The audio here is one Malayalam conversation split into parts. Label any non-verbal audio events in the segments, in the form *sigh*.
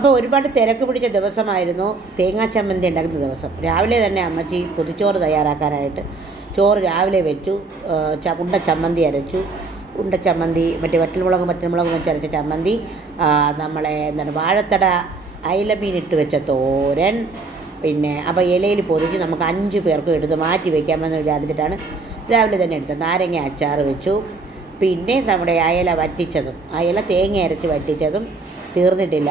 അപ്പോൾ ഒരുപാട് തിരക്ക് പിടിച്ച ദിവസമായിരുന്നു തേങ്ങാ ചമ്മന്തി ഉണ്ടാക്കുന്ന ദിവസം. രാവിലെ തന്നെ അമ്മച്ചി പൊതിച്ചോറ് തയ്യാറാക്കാനായിട്ട് ചോറ് രാവിലെ വെച്ചു ഉണ്ട ചമ്മന്തി അരച്ചു ഉണ്ട ചമ്മന്തി മറ്റേ വറ്റൽമുളകും വറ്റൽമുളകും വെച്ച് അരച്ച ചമ്മന്തി നമ്മളെ എന്താണ് വാഴത്തട അയിലമീനിട്ട് വെച്ച തോരൻ പിന്നെ അപ്പോൾ ഇലയിൽ പൊതിച്ച് നമുക്ക് അഞ്ച് പേർക്കും എടുത്ത് മാറ്റി വയ്ക്കാമെന്ന് വിചാരിച്ചിട്ടാണ് രാവിലെ തന്നെ എടുത്തത്. നാരങ്ങ അച്ചാർ വെച്ചു. പിന്നെ നമ്മുടെ അയല വറ്റിച്ചതും അയല തേങ്ങ അരച്ച് വറ്റിച്ചതും തീർന്നിട്ടില്ല.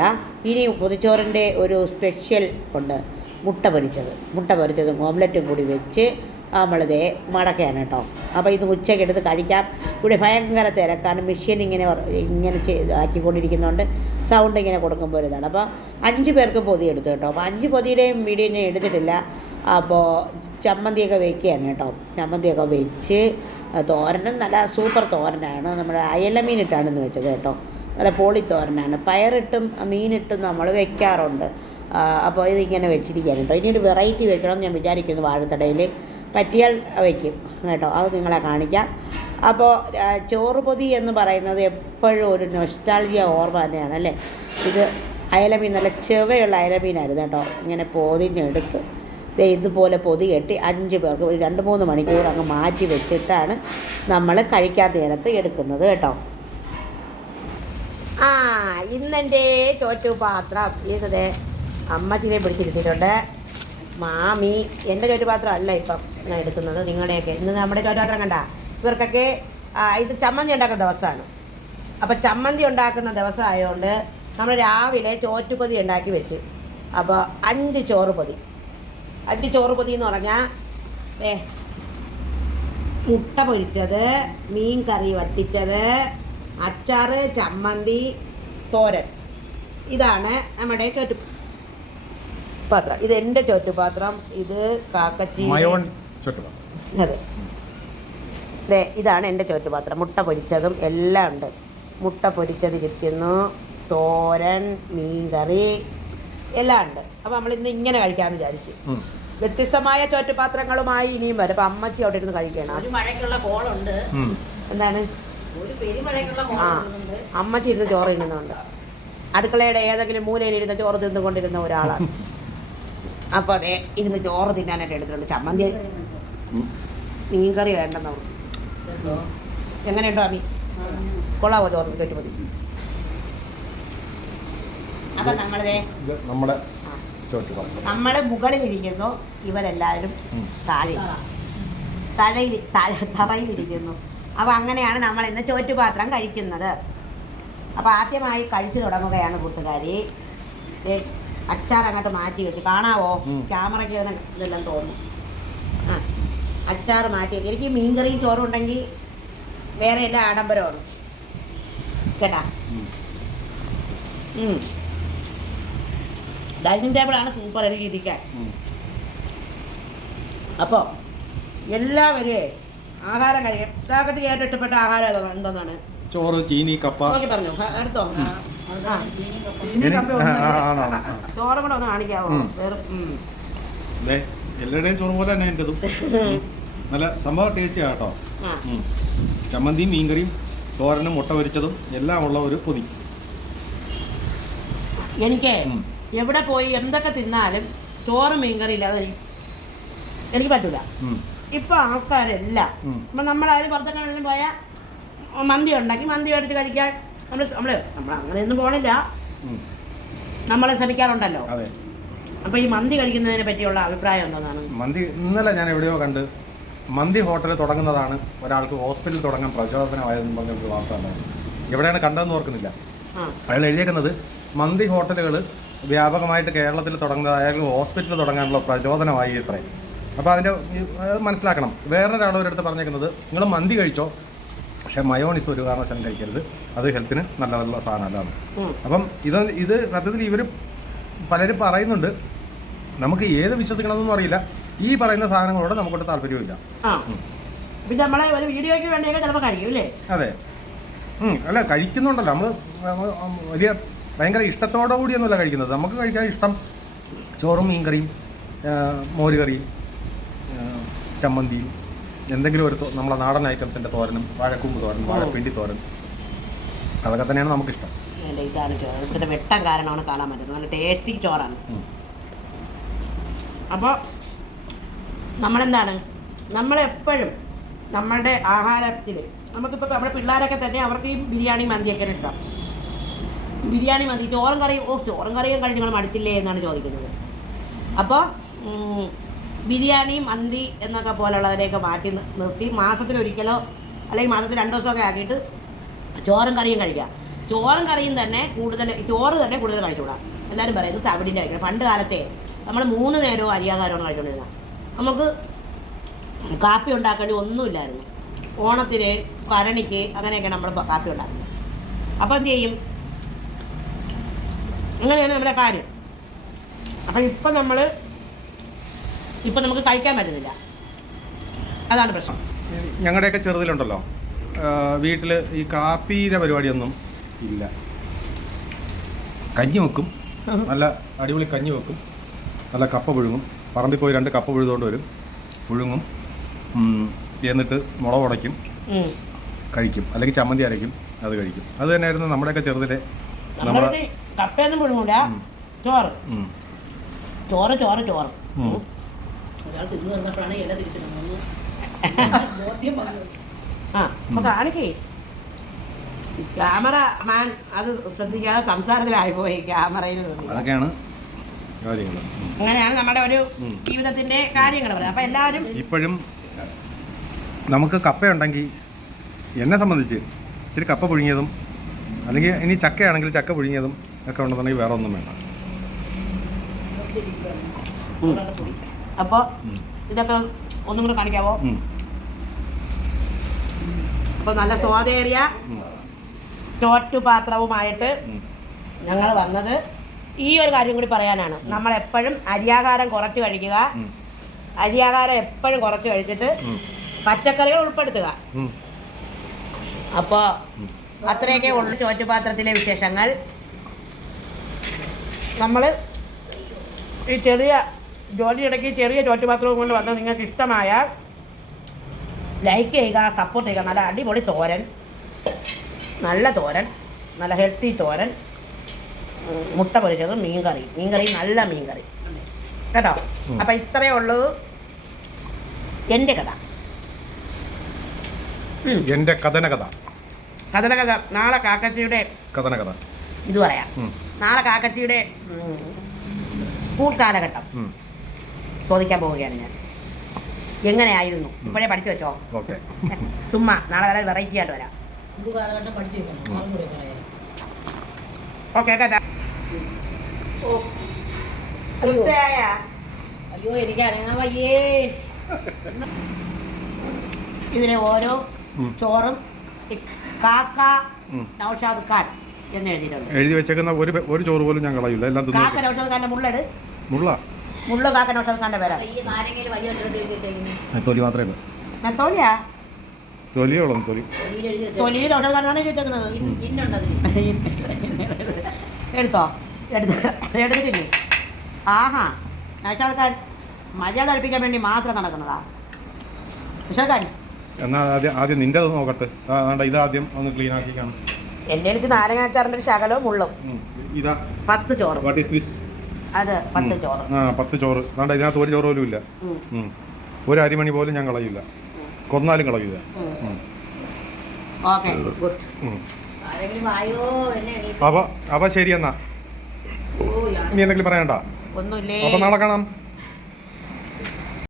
ഇനി പൊതിച്ചോറിന്റെ ഒരു സ്പെഷ്യൽ ഉണ്ട് മുട്ട പൊരിച്ചത്. മുട്ട പൊരിച്ചതും ഓംലറ്റും കൂടി വെച്ച് നമ്മളിതേ മടക്കാൻ കേട്ടോ അപ്പോൾ ഇത് ഉച്ചയ്ക്ക് എടുത്ത് കഴിക്കാം. ഇവിടെ ഭയങ്കര തിരക്കാണ്. മെഷീൻ ഇങ്ങനെ ഇങ്ങനെ ആക്കിക്കൊണ്ടിരിക്കുന്നതുകൊണ്ട് സൗണ്ട് ഇങ്ങനെ കൊടുക്കുമ്പോൾ ഇതാണ് അപ്പോൾ അഞ്ച് പേർക്ക് പൊതി എടുത്തു കേട്ടോ അപ്പോൾ അഞ്ച് പൊതിയുടെയും വീഡിയോ ഞാൻ എടുത്തിട്ടില്ല. അപ്പോൾ ചമ്മന്തിയൊക്കെ വെക്കുകയാണ് കേട്ടോ ചമ്മന്തിയൊക്കെ വെച്ച് തോരനും നല്ല സൂപ്പർ തോരനാണ്. നമ്മുടെ അയലമീൻ ഇട്ടാണെന്ന് വെച്ചത് കേട്ടോ നല്ല പോളിത്തോരനാണ്. പയറിട്ടും മീനിട്ടും നമ്മൾ വെക്കാറുണ്ട്. അപ്പോൾ ഇതിങ്ങനെ വെച്ചിരിക്കാൻ കേട്ടോ. ഇനി ഒരു വെറൈറ്റി വെക്കണം ഞാൻ വിചാരിക്കുന്നു വാഴത്തടയിൽ. പറ്റിയാൽ വയ്ക്കും കേട്ടോ. അത് നിങ്ങളെ കാണിക്കാം. അപ്പോൾ ചോറ് പൊതി എന്ന് പറയുന്നത് എപ്പോഴും ഒരു നൊസ്റ്റാൾജിയ ഓർമ്മ തന്നെയാണ് അല്ലേ? ഇത് അയലമീൻ നല്ല ചെവയുള്ള അയലമീനായിരുന്നു കേട്ടോ. ഇങ്ങനെ പൊതിഞ്ഞെടുത്ത് ഇതുപോലെ പൊതി കെട്ടി അഞ്ച് പേർക്ക് ഒരു രണ്ട് മൂന്ന് മണിക്കൂർ അങ്ങ് മാറ്റി വെച്ചിട്ടാണ് നമ്മൾ കഴിക്കാൻ നേരത്ത് എടുക്കുന്നത് കേട്ടോ. ആ ഇന്നെന്റെ ചോറ്റു പാത്രം. ഇതേ അമ്മച്ചിനെ പിടിച്ചിരുത്തിയിട്ടുണ്ട്. മാമി എന്റെ ചോറ്റുപാത്രം അല്ല ഇപ്പം ഞാൻ എടുക്കുന്നത് നിങ്ങളുടെയൊക്കെ. ഇന്ന് നമ്മുടെ ചോറ്റുപാത്രം കണ്ട? ഇവർക്കൊക്കെ ഇത് ചമ്മന്തി ഉണ്ടാക്കുന്ന ദിവസമാണ്. അപ്പോൾ ചമ്മന്തി ഉണ്ടാക്കുന്ന ദിവസം ആയതുകൊണ്ട് നമ്മൾ രാവിലെ ചോറ്റുപൊതി ഉണ്ടാക്കി വെച്ചു. അപ്പോൾ അഞ്ച് ചോറ് പൊതി. അഞ്ച് ചോറ് പൊതി എന്ന് പറഞ്ഞാൽ ഏ മുട്ട പൊരിച്ചത് മീൻ കറി വറ്റിച്ചത് അച്ചാറ് ചമ്മന്തി തോരൻ. ഇതാണ് നമ്മുടെ ചോറ്റു പാത്രം ഇത് എന്റെ ചോറ്റുപാത്രം. ഇത് കാക്കച്ചി അതെ. ദേ ഇതാണ് എന്റെ ചോറ്റുപാത്രം. മുട്ട പൊരിച്ചതും എല്ലാം ഉണ്ട്. മുട്ട പൊരിച്ചതിരിക്കുന്നു. തോരൻ മീൻകറി എല്ലാം ഉണ്ട്. അപ്പം നമ്മൾ ഇന്ന് ഇങ്ങനെ കഴിക്കാമെന്ന് വിചാരിച്ചു. വ്യത്യസ്തമായ ചോറ്റുപാത്രങ്ങളുമായി ഇനിയും വരും. അപ്പം അമ്മച്ചി അവിടെ ഇരുന്ന് കഴിക്കണം. ഒരു മഴയ്ക്കുള്ള കോളുണ്ട് എന്താണ്? ആ അമ്മ അമ്മച്ചി ഇരുന്ന് ചോറ് തിന്നുന്നുണ്ട്. അടുക്കളയുടെ ഏതെങ്കിലും മൂലയിൽ ഇരുന്ന് ചോറ് തിന്നുകൊണ്ടിരുന്ന ഒരാളാണ്. അപ്പോൾ അതെ ഇരുന്ന് ചോറ് തിന്നാനായിട്ട് എടുത്തിട്ടുണ്ട്. ചമ്മന്തി. മീൻകറി വേണ്ടെന്ന്? എങ്ങനെയുണ്ടോ അമ്മി? കൊള്ളാവോ ചോറ്? ചോറ്റ് മതി. അപ്പം നമ്മളിതേ ഇത് നമ്മുടെ മുകളിൽ ഇരിക്കുന്നു നമ്മൾ മുകളിലിരിക്കുന്നു. ഇവരെല്ലാവരും. താഴെ. തഴയിൽ തറയിലിരിക്കുന്നു. അപ്പോൾ അങ്ങനെയാണ് നമ്മൾ ഇന്ന് ചോറ്റുപാത്രം കഴിക്കുന്നത്. അപ്പോൾ ആദ്യമായി കഴിച്ചു തുടങ്ങുകയാണ് കൂട്ടുകാരി. അച്ചാർ അങ്ങോട്ട് മാറ്റി വെച്ചു കാണാവോ? ക്യാമറയ്ക്ക് ഇതെല്ലാം തോന്നും. ആ അച്ചാർ മാറ്റി വെച്ചു എനിക്ക് മീൻകറിയും ചോറും ഉണ്ടെങ്കിൽ വേറെ എല്ലാം ആഡംബരമാണ്. കേട്ടാ? ഡൈനിങ് ടേബിളാണ് സൂപ്പർ എനിക്ക് ഇരിക്കാൻ. അപ്പോൾ എല്ലാവരും ആഹാരം കഴിയും കാക്കത്ത് ഏറ്റവും ഇഷ്ടപ്പെട്ട ആഹാരം ഏതാണ്? എന്താണ് ചോറ് ചീനി കപ്പ നോക്കി പറഞ്ഞു അടുത്തോ എടുത്തോ അതാണ് ചീനി കപ്പ. ഇനി- ആ, ആ, ആ, ആ, ആ. ചോറും കൂടെ ഒന്ന് കാണിക്കാവോ ഉം. വെറും ഉം. ദേ, എല്ലാവരുടെയും ചോറ് പോലെ തന്നെ എന്റെതും നല്ല സംഭവം ടേസ്റ്റി കേട്ടോ ആ ഉം. ചമ്മന്തിയും മീൻകറിയും തോരനും മുട്ട പൊരിച്ചതും എല്ലാം ഉള്ള ഒരു പൊതി എനിക്ക് ഉം. എവിടെ പോയി എന്തൊക്കെ തിന്നാലും ചോറ് മീൻകറി ഇല്ലാതെ എനിക്ക് എനിക്ക് പറ്റൂല ഉം. ഇപ്പൊ ആൾക്കാരെല്ലാം. ഇപ്പൊ നമ്മൾ നമ്മളായാലും പുറത്തൊക്കെ പോയാൽ മന്തി ഉണ്ടാക്കി മന്തി എടുത്ത് കഴിക്കാൻ. നമ്മൾ നമ്മൾ നമ്മൾ അങ്ങനെയൊന്നും പോണില്ല. നമ്മളെ ശ്രമിക്കാറുണ്ടല്ലോ. അപ്പൊ ഈ മന്തി കഴിക്കുന്നതിനെ പറ്റിയുള്ള അഭിപ്രായം എന്താണ്? മന്തി ഇന്നലെ ഞാൻ എവിടെയോ കണ്ട് മന്തി ഹോട്ടൽ തുടങ്ങുന്നതാണ്. ഒരാൾക്ക് ഹോസ്പിറ്റൽ തുടങ്ങാൻ പ്രചോദനമായതെന്ന് പറഞ്ഞ ഒരു വാർത്ത ഉണ്ടായിരുന്നു എവിടെയാണ് കണ്ടതെന്ന് ഓർക്കുന്നില്ല. അയാൾ എഴുതിയേക്കുന്നത് മന്തി ഹോട്ടലുകൾ വ്യാപകമായിട്ട് കേരളത്തിൽ തുടങ്ങുന്നത് അയാൾക്ക് ഹോസ്പിറ്റൽ തുടങ്ങാനുള്ള പ്രചോദനമായി ഇത്രയും. അപ്പോൾ അതിന്റെ മനസ്സിലാക്കണം. വേറൊരാൾ ഒരിടത്ത് പറഞ്ഞേക്കുന്നത് നിങ്ങൾ മന്തി കഴിച്ചോ? പക്ഷേ മയോണിസ് ഒരു കാരണവശാലും കഴിക്കരുത്. അത് ഹെൽത്തിന് നല്ല നല്ല സാധനമല്ലാന്ന് അപ്പം ഇത് ഇത് സത്യത്തിൽ ഇവർ പലരും പറയുന്നുണ്ട്. നമുക്ക് ഏത് വിശ്വസിക്കണമെന്നൊന്നും അറിയില്ല. ഈ പറയുന്ന സാധനങ്ങളോട് നമുക്കൊട്ട് താല്പര്യമില്ല പിന്നെ നമ്മളെ ഒരു വീഡിയോയ്ക്ക് വേണ്ടിയൊക്കെ ചിലപ്പോൾ കഴിയും അല്ലേ? അതെ. അല്ല കഴിക്കുന്നുണ്ടല്ലോ. നമ്മൾ വലിയ ഭയങ്കര ഇഷ്ടത്തോടു കൂടിയൊന്നുമല്ല കഴിക്കുന്നത്. നമുക്ക് കഴിക്കാൻ ഇഷ്ടം ചോറും മീൻകറിയും ആ, മോരുകറിയും ആ, ചമ്മന്തിയും എന്തെങ്കിലും ഒരു നമ്മളെ നാടൻ ഐറ്റംസിന്റെ തോരനും വാഴക്കൂമ്പ് തോരൻ വാഴപ്പിണ്ടി തോരൻ അതൊക്കെ തന്നെയാണ് നമുക്കിഷ്ടം ഇഷ്ടം. ഇതാണ് ചോറ്. ഇവിടുത്തെ വെട്ടം കാരണമാണ് കാണാൻ പറ്റുന്നത്. നല്ല ടേസ്റ്റി ചോറാണ്. അപ്പോൾ നമ്മളെന്താണ്? നമ്മളെപ്പോഴും നമ്മളുടെ ആഹാരത്തിൽ നമുക്കിപ്പോൾ നമ്മുടെ പിള്ളേരൊക്കെ തന്നെ അവർക്ക് ഈ ബിരിയാണി മന്തിയൊക്കെയാണ് ഇഷ്ടം. ബിരിയാണി മന്തി ചോറും കറിയും ഓ ചോറും കറിയും കഴിഞ്ഞ് നിങ്ങൾ മടുത്തില്ലേ എന്നാണ് ചോദിക്കുന്നത്. അപ്പോൾ ബിരിയാണി മന്തി എന്നൊക്കെ പോലുള്ളവരെയൊക്കെ മാറ്റി നിർത്തി മാസത്തിലൊരിക്കലോ അല്ലെങ്കിൽ മാസത്തിൽ രണ്ട് ദിവസമൊക്കെ ആക്കിയിട്ട് ചോറും കറിയും കഴിക്കാം ചോറും കറിയും തന്നെ കൂടുതൽ ചോറ് തന്നെ കൂടുതൽ കഴിച്ചുകൂടാ. എല്ലാവരും പറയുന്നത് തവിടിന്റെ കഴിക്കണം. പണ്ട് കാലത്തെ നമ്മൾ മൂന്ന് നേരവും അരിയാഹാരമാണ് കഴിച്ചുകൊണ്ടിരുന്നത് നമുക്ക് കാപ്പി ഉണ്ടാക്കേണ്ടി ഒന്നുമില്ലായിരുന്നു. ഓണത്തിന് ഭരണിക്ക് അങ്ങനെയൊക്കെ നമ്മൾ കാപ്പി ഉണ്ടാക്കുന്നത് അപ്പോൾ എന്ത് ചെയ്യും? അങ്ങനെയാണ് നമ്മുടെ കാര്യം. അപ്പം ഇപ്പം നമ്മൾ ഇപ്പം നമുക്ക് കഴിക്കാൻ പറ്റുന്നില്ല. അതാണ് പ്രശ്നം. ഞങ്ങളുടെയൊക്കെ ചെറുതിലുണ്ടല്ലോ. വീട്ടിൽ ഈ കാപ്പിയുടെ പരിപാടിയൊന്നും ഇല്ല. കഞ്ഞി വെക്കും. നല്ല അടിപൊളി കഞ്ഞി വെക്കും. നല്ല കപ്പ പുഴുങ്ങും. പറമ്പിൽ പോയി രണ്ട് കപ്പ പുഴുതുകൊണ്ട് വരും. പുഴുങ്ങും. എന്നിട്ട് മുളക് ഉടയ്ക്കും. കഴിക്കും. അല്ലെങ്കിൽ ചമ്മന്തി അരയ്ക്കും. അത് കഴിക്കും. അത് തന്നെയായിരുന്നു നമ്മുടെയൊക്കെ ചെറുതിലെ നമ്മുടെ കപ്പയൊന്നും പുഴുങ്ങൂല. ചോറ്. ചോറ് ചോറ് ചോറ്. ഒരാൾ തിന്നു വന്നപ്പോഴാണ് ഇല തിരിച്ചു ബോധ്യം വന്നു ആ അപ്പൊ കാണിക്കേ. ക്യാമറ മാൻ അത് ശ്രദ്ധിക്കാതെ സംസാരത്തിലായി പോയി ക്യാമറയിൽ. അതൊക്കെയാണ് കാര്യങ്ങൾ. അങ്ങനെയാണ് നമ്മുടെ ഒരു ജീവിതത്തിന്റെ കാര്യങ്ങൾ പറയുന്നത്. അപ്പൊ എല്ലാവരും ഇപ്പോഴും നമുക്ക് കപ്പയുണ്ടെങ്കിൽ എന്നെ സംബന്ധിച്ച് ഇച്ചിരി കപ്പ പുഴുങ്ങിയതും അല്ലെങ്കിൽ ഇനി ചക്കയാണെങ്കിൽ ചക്ക പുഴുങ്ങിയതും ഒക്കെ ഉണ്ടെന്നുണ്ടെങ്കിൽ വേറെ ഒന്നും വേണ്ട. അപ്പോൾ. ഇതൊക്കെ ഒന്നും കൂടെ കാണിക്കാവോ? അപ്പൊ അപ്പോൾ നല്ല സ്വാദേറിയ. ചോറ്റുപാത്രവുമായിട്ട് ഞങ്ങൾ വന്നത്. ഈ ഒരു കാര്യം കൂടി പറയാനാണ്. നമ്മൾ എപ്പോഴും അരിയാഹാരം കുറച്ച് കഴിക്കുക. അരിയാഹാരം എപ്പോഴും കുറച്ച് കഴിച്ചിട്ട് പച്ചക്കറികൾ ഉൾപ്പെടുത്തുക. അപ്പോ അപ്പോൾ. അത്രയൊക്കെ ഉള്ളു ചോറ്റുപാത്രത്തിലെ വിശേഷങ്ങൾ. നമ്മൾ ഈ ചെറിയ ജോലിയിടയ്ക്ക് ചെറിയ ചോറ്റുപാത്രവും കൊണ്ട് വന്നാൽ നിങ്ങൾക്ക് ഇഷ്ടമായ ലൈക്ക് ചെയ്യുക സപ്പോർട്ട് ചെയ്യുക. നല്ല അടിപൊളി തോരൻ. നല്ല തോരൻ. നല്ല ഹെൽത്തി തോരൻ. മുട്ട പൊരിച്ചത് മീൻകറി. മീൻകറി നല്ല മീൻകറി. കേട്ടോ. അപ്പം ഇത്രയേ ഉള്ളൂ. എന്റെ കഥ. എന്റെ കഥന കഥ കഥന കഥ നാളെ കാക്കച്ചിയുടെ കഥന കഥ ഇത് പറയാം. നാളെ കാക്കച്ചിയുടെ സ്കൂൾ കാലഘട്ടം. ചോദിക്കാൻ പോവുകയാണ് ഞാൻ. എങ്ങനെയായിരുന്നു? ഇപ്പോഴേ പഠിച്ചു വെച്ചോ? ഓക്കെ. *laughs* ചുമ്മാ നാളെ വരാൻ വെറൈറ്റി ആയിട്ട് വരാം. ഓക്കെ കേട്ടാ ഓ അയ്യോ. അയ്യോ എനിക്ക് അനങ്ങാൻ വയ്യേ. ഇതിലെ ഓരോ. ചോറും കാക്ക നൗഷാദ് ഖാൻ എന്ന് എഴുതിയിട്ടുണ്ട്. എഴുതി വെച്ചേക്കുന്ന ഒരു ഒരു ചോറ് പോലും ഞാൻ കളയില്ല. എല്ലാം കാക്ക നൗഷാദ് ഖാന്റെ മുള്ളെട്. മുള്ള. മുള്ളു കാക്കൻ ഔഷധക്കാരന്റെ വെച്ചേക്കുന്നു. തൊലി മാത്രമേ ഉള്ളൂ നെത്തോലിയാ തൊലിയോളം തൊലി. തൊലിയിൽ ഔഷധക്കാരനാണ് അതിന് *laughs* എടുത്തോ. എടുത്ത് എടുത്തിട്ടില്ലേ? ആഹാ. ഔഷധക്കാരൻ മര്യാദ അടുപ്പിക്കാൻ വേണ്ടി മാത്രം നടക്കുന്നതാ. ഔഷധക്കാരൻ ഖാൻ എന്നാൽ ആദ്യം ആദ്യം നിന്റെ നോക്കട്ടെ. ഇതാദ്യം ഒന്ന് ക്ലീൻ ആക്കി കാണും എന്റെ അടുത്ത് നാരങ്ങാച്ചാറിന്റെ ഒരു ശകലവും ഉള്ളു. ഇതാ. പത്ത് ചോറും. വാട്ട് ഈസ് ദിസ് അത് പത്ത് ചോറ് ആ പത്ത് ചോറ് ആണ്ട ഇതിനകത്ത് ഒരു ചോറ് പോലും ഇല്ല. ഉം. ഒരു അരിമണി പോലും ഞാൻ കളയില്ല. കൊന്നാലും കളയില്ല. ഉം. ഉം. Okay good. ഉം. ആരെങ്കിലും വായോ എന്നെ അപ്പൊ അപ്പൊ ശരി എന്നാ. ഓ, ഞാൻ നീ എന്തെങ്കിലും പറയണ്ട ഒന്നുമില്ലേ? അപ്പൊ നാളെ കാണാം.